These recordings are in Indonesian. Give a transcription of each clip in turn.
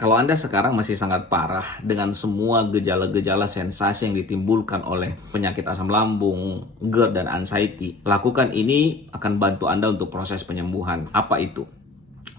Kalau Anda sekarang masih sangat parah dengan semua gejala-gejala sensasi yang ditimbulkan oleh penyakit asam lambung, GERD, dan anxiety, lakukan ini akan bantu Anda untuk proses penyembuhan. Apa itu?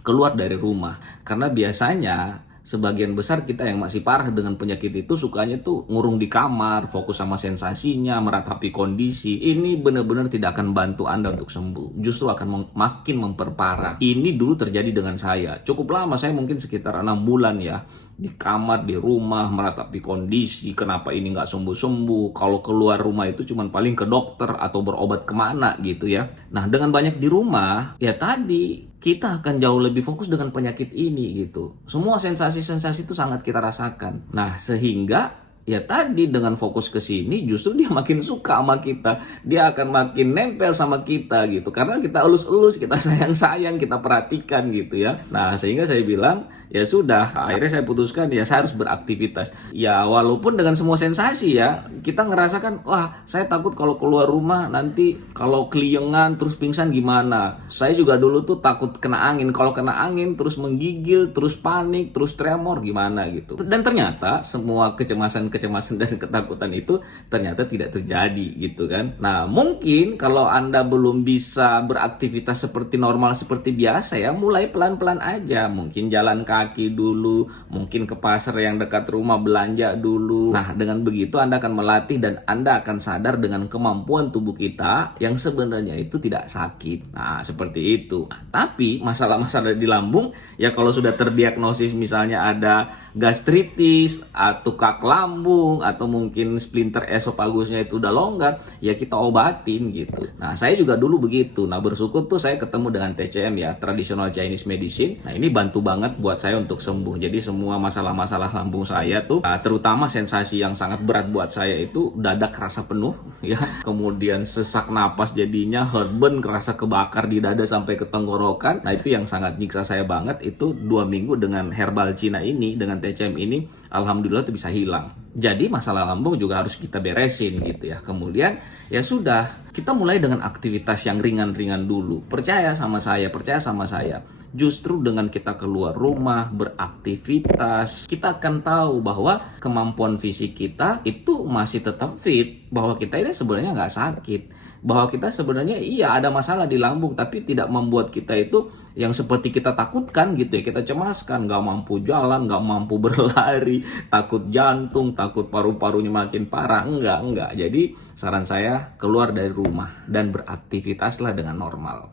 Keluar dari rumah. Karena biasanya sebagian besar kita yang masih parah dengan penyakit itu sukanya tuh ngurung di kamar, fokus sama sensasinya, meratapi kondisi. Ini benar-benar tidak akan bantu Anda untuk sembuh. Justru akan makin memperparah. Ini dulu terjadi dengan saya. Cukup lama, saya mungkin sekitar 6 bulan ya. Di kamar, di rumah, meratapi kondisi. Kenapa ini nggak sembuh-sembuh? Kalau keluar rumah itu cuman paling ke dokter atau berobat kemana gitu ya. Nah, dengan banyak di rumah, ya tadi kita akan jauh lebih fokus dengan penyakit ini gitu. Semua sensasi-sensasi itu sangat kita rasakan. Nah, sehingga ya tadi dengan fokus ke sini justru dia makin suka sama kita. Dia akan makin nempel sama kita gitu. Karena kita elus-elus, kita sayang-sayang, kita perhatikan gitu ya. Nah, sehingga saya bilang, ya sudah, akhirnya saya putuskan ya saya harus beraktivitas. Ya walaupun dengan semua sensasi ya, kita ngerasakan, wah saya takut kalau keluar rumah nanti kalau keliengan terus pingsan gimana. Saya juga dulu tuh takut kena angin. Kalau kena angin terus menggigil, terus panik, terus tremor gimana gitu. Dan ternyata semua kecemasan dan ketakutan itu ternyata tidak terjadi gitu kan. Nah, mungkin kalau Anda belum bisa beraktivitas seperti normal seperti biasa ya, mulai pelan-pelan aja. Mungkin jalan kaki dulu, mungkin ke pasar yang dekat rumah belanja dulu. Nah, dengan begitu Anda akan melatih dan Anda akan sadar dengan kemampuan tubuh kita yang sebenarnya itu tidak sakit. Nah, seperti itu. Nah, tapi masalah-masalah di lambung ya kalau sudah terdiagnosis misalnya ada gastritis atau kak lambung atau mungkin splinter esopagusnya itu udah longgar, ya kita obatin gitu. Nah, saya juga dulu begitu. Nah, bersyukur tuh saya ketemu dengan TCM ya, Traditional Chinese Medicine. Nah, ini bantu banget buat saya untuk sembuh. Jadi semua masalah-masalah lambung saya tuh, terutama sensasi yang sangat berat buat saya itu dada kerasa penuh ya. Kemudian sesak napas jadinya, heartburn, kerasa kebakar di dada sampai ke tenggorokan. Nah, itu yang sangat nyiksa saya banget. Itu 2 minggu dengan herbal Cina ini, dengan TCM ini, alhamdulillah tuh bisa hilang. Jadi masalah lambung juga harus kita beresin gitu ya. Kemudian ya sudah, kita mulai dengan aktivitas yang ringan-ringan dulu. Percaya sama saya. Justru dengan kita keluar rumah, beraktivitas, kita akan tahu bahwa kemampuan fisik kita itu masih tetap fit. Bahwa kita ini sebenarnya nggak sakit. Bahwa kita sebenarnya iya ada masalah di lambung, tapi tidak membuat kita itu yang seperti kita takutkan gitu ya. Kita cemaskan, nggak mampu jalan, nggak mampu berlari, takut jantung, takut paru-parunya makin parah. Enggak. Jadi saran saya, keluar dari rumah dan beraktivitaslah dengan normal.